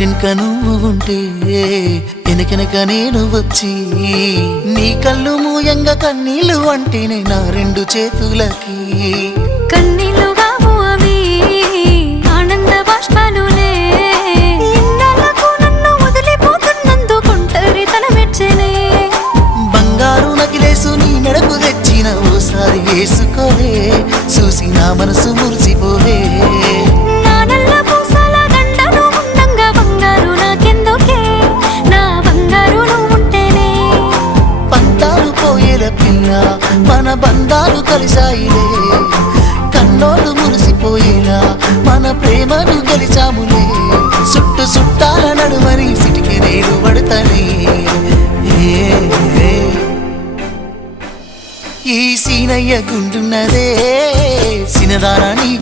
ఇంటెనక నువ్వు ఉంటే వెనకెనక నేను వచ్చి నీ కళ్ళు మూయంగా కన్నీళ్ళు అంటేనే నా రెండు చేతులకి. కన్నీళ్ళుగావు అవి ఆనంద బాష్పాలులే ఇన్నాళ్ళకు నన్ను పిల్ల మన బంధాలు కలిసాయిలే కన్నోళ్ళు మురిసిపోయేలా మన ప్రేమను గెలిచాములే. సుట్టు సుట్టాల నడుమని సిటికి నేను పడతానే ఈ సీనయ్య గుండున్నదే. సినదారాని